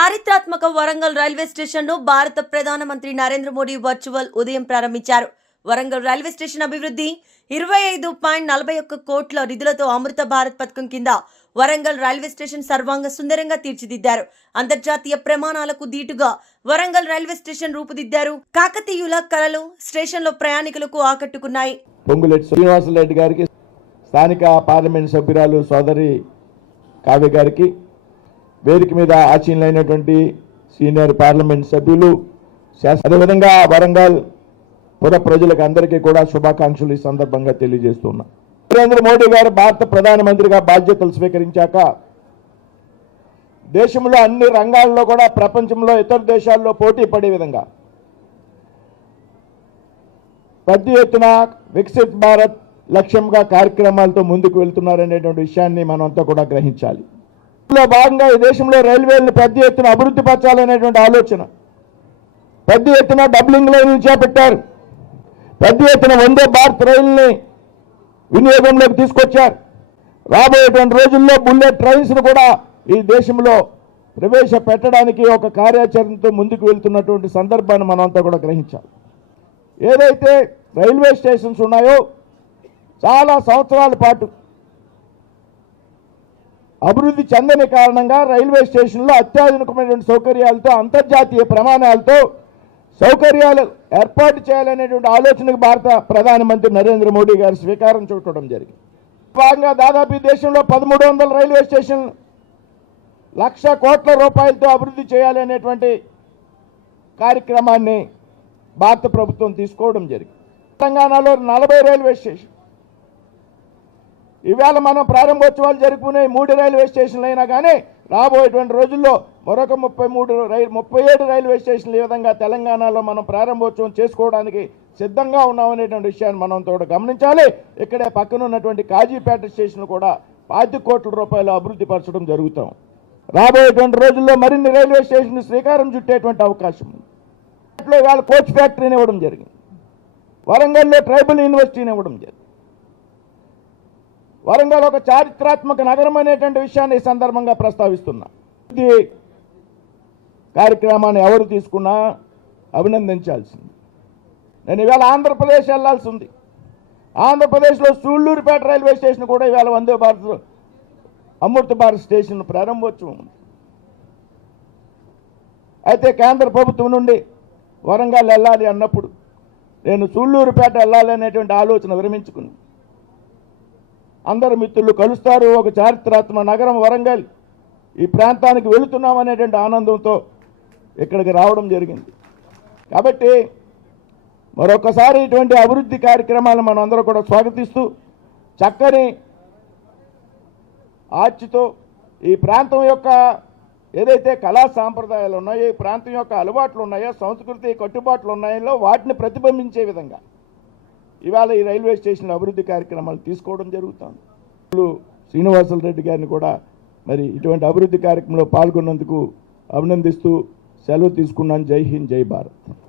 చారిత్రాత్మక వరంగల్ రైల్వే స్టేషన్ను భారత ప్రధానమంత్రి నరేంద్ర మోడీ వర్చువల్ ఉదయం ప్రారంభించారు. వరంగల్ రైల్వే స్టేషన్ అభివృద్ధి 25.41 కోట్ల నిధులతో అమృత భారత్ పథకం కింద వరంగల్ రైల్వే స్టేషన్ సర్వాంగ సుందరంగా తీర్చిదిద్దారు. అంతర్జాతీయ ప్రమాణాలకు దీటుగా వరంగల్ రైల్వే స్టేషన్ రూపుదిద్దారు. కాకతీయుల కళలు స్టేషన్లో ప్రయాణికులకు ఆకట్టుకున్నాయి. పొంగులేటి శ్రీనివాసరెడ్డి గారికి, స్థానిక పార్లమెంట్ సభ్యురాలు సోదరి కావ్య గారికి, వేదిక మీద ఆచీనులైనటువంటి సీనియర్ పార్లమెంట్ సభ్యులు, అదేవిధంగా వరంగల్ పుర ప్రజలకు అందరికీ కూడా శుభాకాంక్షలు ఈ సందర్భంగా తెలియజేస్తున్నా. నరేంద్ర మోడీ గారు భారత ప్రధానమంత్రిగా బాధ్యతలు స్వీకరించాక దేశంలో అన్ని రంగాల్లో కూడా ప్రపంచంలో ఇతర దేశాల్లో పోటీ పడే విధంగా పెద్ద ఎత్తున వికసిత్ భారత్ లక్ష్యంగా కార్యక్రమాలతో ముందుకు వెళ్తున్నారనేటువంటి విషయాన్ని మనమంతా కూడా గ్రహించాలి. ఇందులో భాగంగా ఈ దేశంలో రైల్వేలను పెద్ద ఎత్తున అభివృద్ధి పరచాలనేటువంటి ఆలోచన, పెద్ద ఎత్తున డబ్లింగ్ లైన్లు చేపట్టారు, పెద్ద ఎత్తున వందే భారత్ రైలుని వినియోగంలోకి తీసుకొచ్చారు. రాబోయేటువంటి రోజుల్లో బుల్లెట్ ట్రైన్స్ను కూడా ఈ దేశంలో ప్రవేశపెట్టడానికి ఒక కార్యాచరణతో ముందుకు వెళ్తున్నటువంటి సందర్భాన్ని మనమంతా కూడా గ్రహించాలి. ఏదైతే రైల్వే స్టేషన్స్ ఉన్నాయో చాలా సంవత్సరాల పాటు అభివృద్ధి చెందని కారణంగా రైల్వే స్టేషన్లో అత్యాధునికమైనటువంటి సౌకర్యాలతో, అంతర్జాతీయ ప్రమాణాలతో సౌకర్యాలు ఏర్పాటు చేయాలనేటువంటి ఆలోచనకు భారత ప్రధానమంత్రి నరేంద్ర మోడీ గారు స్వీకారం చుట్టడం జరిగింది. భాగంగా దాదాపు ఈ దేశంలో 1300 రైల్వే స్టేషన్లు 1,00,000 కోట్ల రూపాయలతో అభివృద్ధి చేయాలి అనేటువంటి కార్యక్రమాన్ని భారత ప్రభుత్వం తీసుకోవడం జరిగింది. తెలంగాణలో 40 రైల్వే స్టేషన్, ఈవేళ మనం ప్రారంభోత్సవాలు జరుపుకునే 3 రైల్వే స్టేషన్లు అయినా కానీ రాబోయేటువంటి రోజుల్లో మరొక 37 రైల్వే స్టేషన్లు ఈ విధంగా తెలంగాణలో మనం ప్రారంభోత్సవం చేసుకోవడానికి సిద్ధంగా ఉన్నామనేటువంటి విషయాన్ని మనం కూడా గమనించాలి. ఇక్కడే పక్కన ఉన్నటువంటి కాజీపేట స్టేషన్ కూడా 25 కోట్ల రూపాయలు అభివృద్ధి పరచడం జరుగుతాం. రాబోయేటువంటి రోజుల్లో మరిన్ని రైల్వే స్టేషన్ శ్రీకారం చుట్టేటువంటి అవకాశం ఉంది. ఇవాళ కోచ్ ఫ్యాక్టరీని ఇవ్వడం జరిగింది, వరంగల్లో ట్రైబల్ యూనివర్సిటీని ఇవ్వడం జరిగింది. వరంగల్ ఒక చారిత్రాత్మక నగరం అనేటువంటి విషయాన్ని ఈ సందర్భంగా ప్రస్తావిస్తున్నా. ఈ కార్యక్రమాన్ని ఎవరు తీసుకున్నా అభినందించాల్సింది. నేను ఇవాళ ఆంధ్రప్రదేశ్ వెళ్లాల్సి ఉంది. ఆంధ్రప్రదేశ్లో సూళ్లూరుపేట రైల్వే స్టేషన్ కూడా ఇవాళ వందే భారత్ అమృత భారత్ స్టేషన్ ప్రారంభోత్సవం ఉంది. అయితే కేంద్ర ప్రభుత్వం నుండి వరంగల్ వెళ్ళాలి అన్నప్పుడు నేను సూళ్లూరుపేట వెళ్ళాలి అనేటువంటి ఆలోచన విరమించుకుని అందరు మిత్రులు కలుస్తారు, ఒక చారిత్రాత్మక నగరం వరంగల్, ఈ ప్రాంతానికి వెళుతున్నాం అనేటువంటి ఆనందంతో ఇక్కడికి రావడం జరిగింది. కాబట్టి మరొకసారి ఇటువంటి అభివృద్ధి కార్యక్రమాలను మనం అందరూ కూడా స్వాగతిస్తూ చక్కని ఆర్చితో ఈ ప్రాంతం యొక్క ఏదైతే కళా సాంప్రదాయాలు ఉన్నాయో, ఈ ప్రాంతం యొక్క అలవాట్లు ఉన్నాయో, సంస్కృతి కట్టుబాట్లు ఉన్నాయో వాటిని ప్రతిబింబించే విధంగా ఇవాళ ఈ రైల్వే స్టేషన్ అభివృద్ధి కార్యక్రమాలు తీసుకోవడం జరుగుతుంది. శ్రీనివాసరెడ్డి గారిని కూడా మరి ఇటువంటి అభివృద్ధి కార్యక్రమంలో పాల్గొన్నందుకు అభినందిస్తూ సెలవు తీసుకున్నాను. జై హింద్, జై భారత్.